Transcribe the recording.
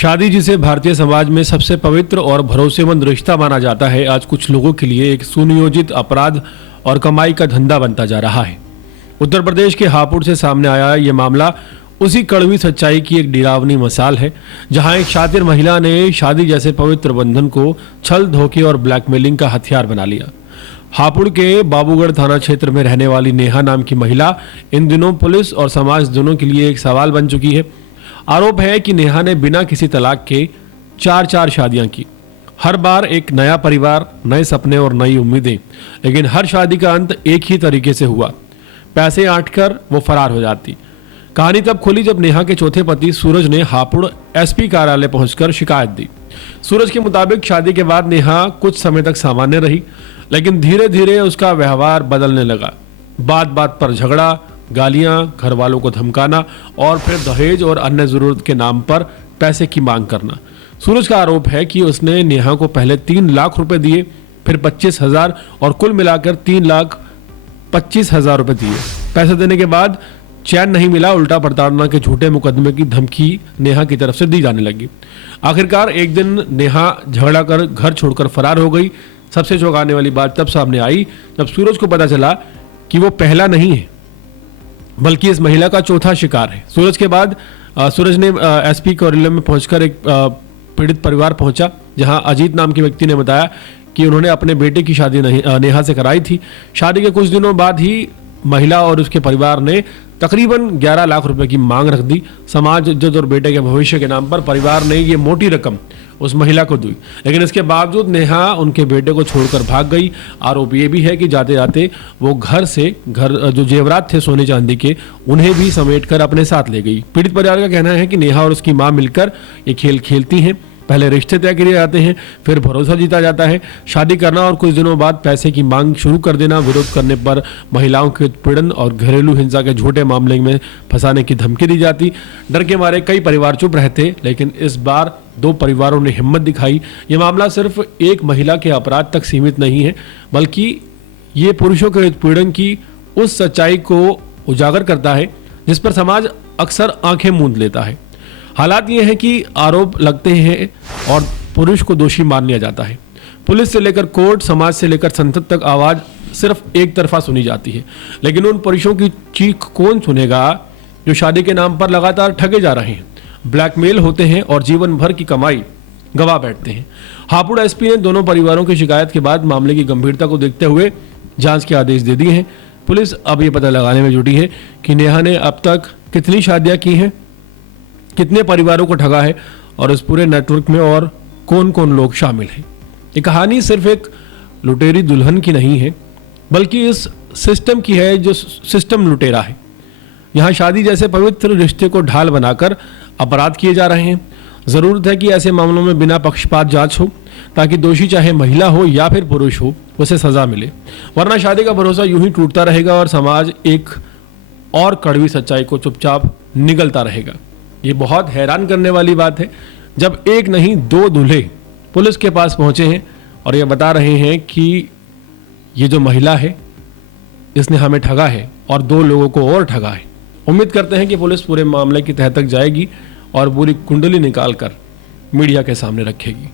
शादी, जिसे भारतीय समाज में सबसे पवित्र और भरोसेमंद रिश्ता माना जाता है, आज कुछ लोगों के लिए एक सुनियोजित अपराध और कमाई का धंधा बनता जा रहा है। उत्तर प्रदेश के हापुड़ से सामने आया ये मामला उसी कड़वी सच्चाई की एक डरावनी मिसाल है, जहां एक शातिर महिला ने शादी जैसे पवित्र बंधन को छल, धोखे और ब्लैकमेलिंग का हथियार बना लिया। हापुड़ के बाबूगढ़ थाना क्षेत्र में रहने वाली नेहा नाम की महिला इन दिनों पुलिस और समाज दोनों के लिए एक सवाल बन चुकी है। आरोप है कि नेहा ने बिना किसी तलाक के चार शादियां की। हर बार एक नया परिवार, नए सपने और नई उम्मीदें, लेकिन हर शादी का अंत एक ही तरीके से हुआ। पैसे आंटकर वो फरार हो जाती। कहानी तब खुली जब नेहा के चौथे पति सूरज ने हापुड़ एसपी कार्यालय पहुंचकर शिकायत दी। सूरज के मुताबिक शादी के बाद नेहा कुछ समय तक सामान्य रही, लेकिन धीरे धीरे उसका व्यवहार बदलने लगा। बात बात पर झगड़ा, गालियां, घर वालों को धमकाना और फिर दहेज और अन्य जरूरत के नाम पर पैसे की मांग करना। सूरज का आरोप है कि उसने नेहा को पहले 3 लाख रुपए दिए, फिर 25,000 और कुल मिलाकर 3,25,000 रुपए दिए। पैसे देने के बाद चैन नहीं मिला, उल्टा प्रताड़ना के झूठे मुकदमे की धमकी नेहा की तरफ से दी जाने लगी। आखिरकार एक दिन नेहा झगड़ा कर घर छोड़कर फरार हो गई। सबसे चौंकाने वाली बात तब सामने आई जब सूरज को पता चला कि वो पहला नहीं है, बल्कि इस महिला का चौथा शिकार है। सूरज के बाद सूरज ने एसपी कार्यालय में पहुंचकर एक पीड़ित परिवार पहुंचा, जहां अजीत नाम के व्यक्ति ने बताया कि उन्होंने अपने बेटे की शादी नेहा से कराई थी। शादी के कुछ दिनों बाद ही महिला और उसके परिवार ने तकरीबन 11 लाख रुपए की मांग रख दी। समाज, इज्जत और बेटे के भविष्य के नाम पर परिवार ने ये मोटी रकम उस महिला को दी, लेकिन इसके बावजूद नेहा उनके बेटे को छोड़कर भाग गई। आरोप ये भी है कि जाते जाते वो घर जो जेवरात थे सोने चांदी के, उन्हें भी समेटकर अपने साथ ले गई। पीड़ित परिवार का कहना है कि नेहा और उसकी मां मिलकर ये खेल खेलती हैं। पहले रिश्ते तय किए जाते हैं, फिर भरोसा जीता जाता है, शादी करना और कुछ दिनों बाद पैसे की मांग शुरू कर देना। विरोध करने पर महिलाओं के उत्पीड़न और घरेलू हिंसा के झूठे मामले में फंसाने की धमकी दी जाती। डर के मारे कई परिवार चुप रहते, लेकिन इस बार 2 परिवारों ने हिम्मत दिखाई। ये मामला सिर्फ एक महिला के अपराध तक सीमित नहीं है, बल्कि ये पुरुषों के उत्पीड़न की उस सच्चाई को उजागर करता है जिस पर समाज अक्सर आंखें मूंद लेता है। हालात ये है कि आरोप लगते हैं और पुरुष को दोषी मान लिया जाता है। पुलिस से लेकर कोर्ट, समाज से लेकर संसद तक आवाज सिर्फ एक तरफा सुनी जाती है, लेकिन उन पुरुषों की चीख कौन सुनेगा जो शादी के नाम पर लगातार ठगे जा रहे हैं, ब्लैकमेल होते हैं और जीवन भर की कमाई गवा बैठते हैं। हापुड़ एसपी ने दोनों परिवारों की शिकायत के बाद मामले की गंभीरता को देखते हुए जांच के आदेश दे दिए हैं। पुलिस अब ये पता लगाने में जुटी है कि नेहा ने अब तक कितनी शादियां की हैं, कितने परिवारों को ठगा है और इस पूरे नेटवर्क में और कौन कौन लोग शामिल हैं। ये कहानी सिर्फ एक लुटेरी दुल्हन की नहीं है, बल्कि इस सिस्टम की है जो सिस्टम लुटेरा है। यहाँ शादी जैसे पवित्र रिश्ते को ढाल बनाकर अपराध किए जा रहे हैं। जरूरत है कि ऐसे मामलों में बिना पक्षपात जांच हो, ताकि दोषी चाहे महिला हो या फिर पुरुष हो, उसे सजा मिले। वरना शादी का भरोसा यूं ही टूटता रहेगा और समाज एक और कड़वी सच्चाई को चुपचाप निगलता रहेगा। ये बहुत हैरान करने वाली बात है जब एक नहीं 2 दूल्हे पुलिस के पास पहुंचे हैं और ये बता रहे हैं कि ये जो महिला है इसने हमें ठगा है और 2 लोगों को और ठगा है। उम्मीद करते हैं कि पुलिस पूरे मामले की तह तक जाएगी और पूरी कुंडली निकालकर मीडिया के सामने रखेगी।